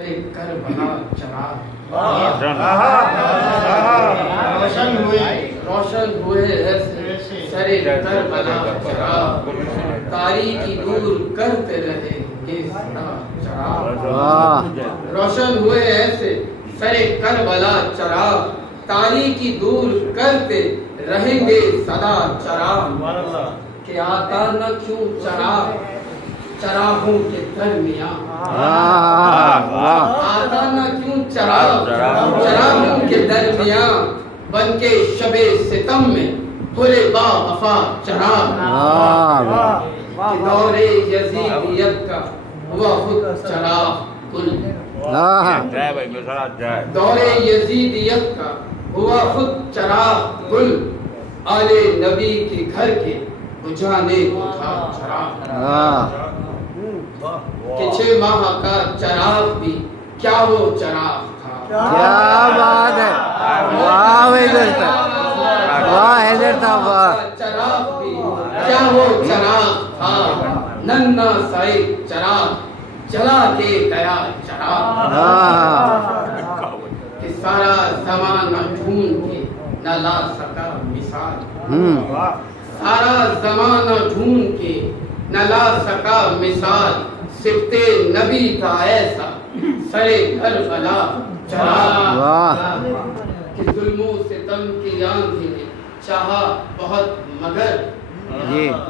Karbala चराग रोशन हुए ऐसे सरे करबला चराग तारीकी दूर करते रहे ये सदा चराग रोशन हुए ऐसे सरे करबला चराग तारीकी दूर करते रहेंगे सदा चराग कि आता न क्यों चराग चरागों के दरमियां आता न क्यों चरागों के दरमियां बनके शबे सितम में खुले बावफा चराग दौरे यजीदियत का हुआ खुद चराग कुल दौरे यजीदियत का हुआ खुद चराग कुल आले नबी के घर के बुझाने को था चराग कि 6 माह का चराग भी क्या वो चराग था। क्या बात है, वाह हैदर साहब, वाह हैदर साहब, वाह। चराग भी क्या वो चराग था, नन्ना साई चराग जला के गया चराग कि सारा ज़माना ढूंढ के न ला सका मिसाल सारा ज़माना ढूंढ के न ला सका मिसाल सिफ्ते नबी था ऐसा सरे करबला चराग कि जुल्मों सितम की आंधी ने चाहा बहुत मगर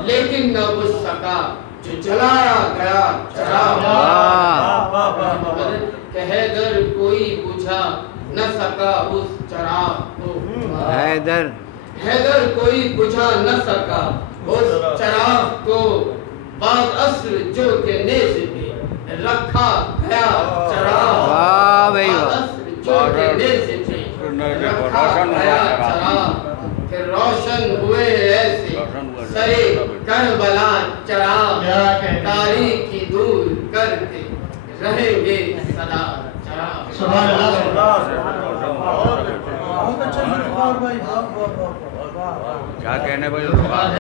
लेकिन न बुझ सका जो जलाया गया चराग कि हैदर कोई बुझा न सका उस चराग को हैदर कोई बुझा न सका उस चराग को बाद अस्र जो के नेज़ पे रखा गया चराग बाद अस्र जो के नेज़ पे रखा गया चराग कि रोशन हुए ऐसे सरे करबला चराग तारीकी दूर करते रहेंगे सदा चराग। क्या कहने भाई।